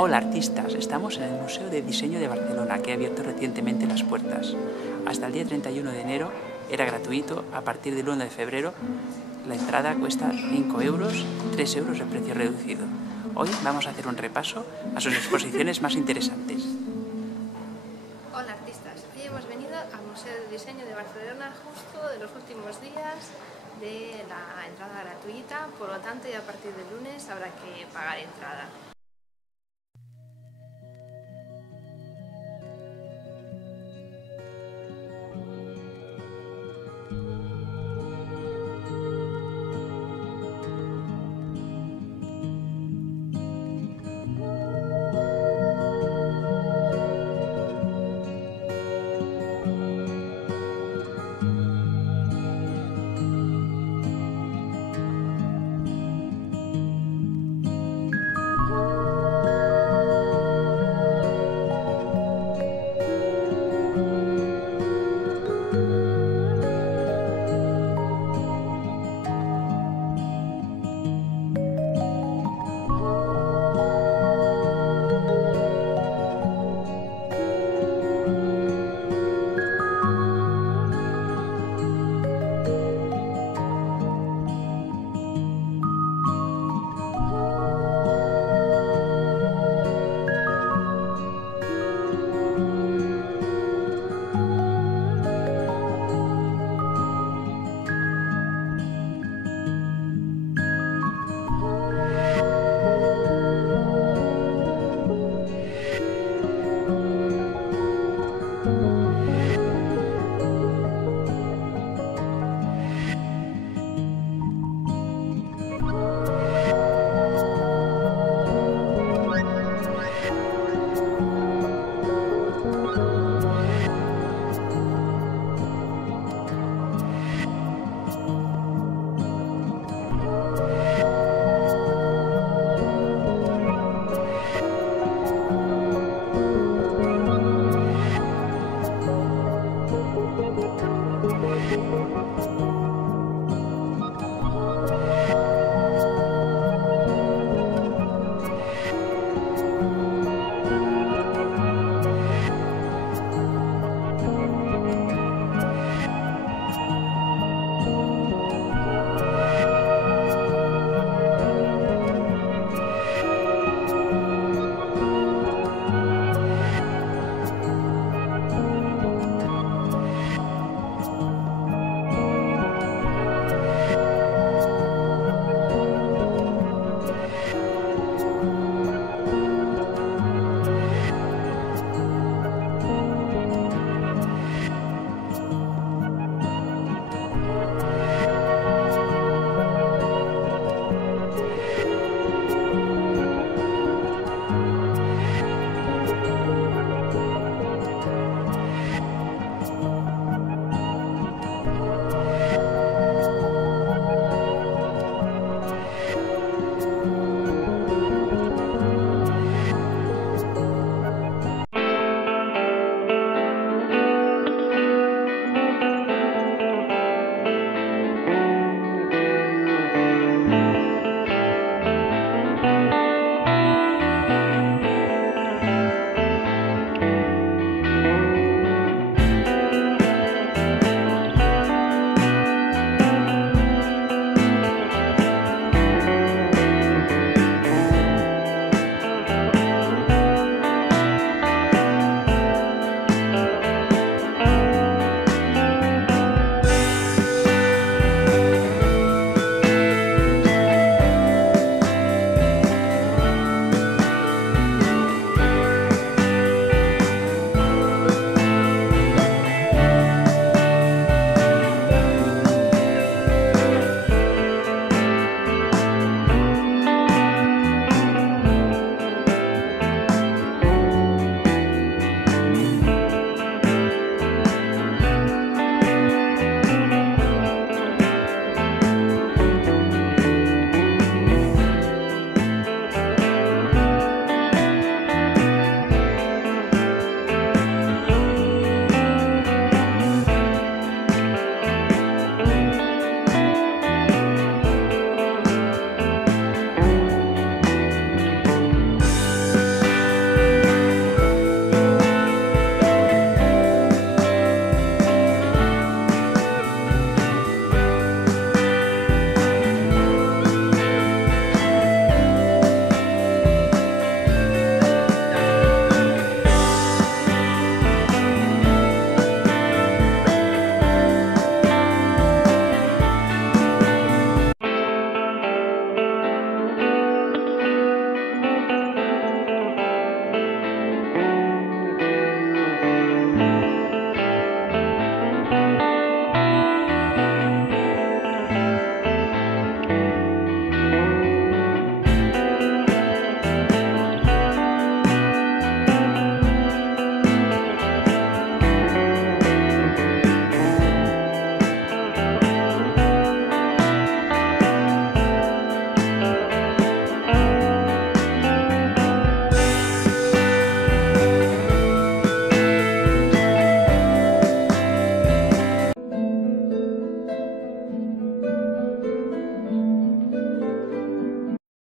Hola artistas, estamos en el Museo de Diseño de Barcelona, que ha abierto recientemente las puertas. Hasta el día 31 de enero era gratuito. A partir del 1 de febrero la entrada cuesta 5 euros, 3 euros el precio reducido. Hoy vamos a hacer un repaso a sus exposiciones más interesantes. Hola artistas, hoy hemos venido al Museo de Diseño de Barcelona justo de los últimos días de la entrada gratuita, por lo tanto ya a partir del lunes habrá que pagar entrada.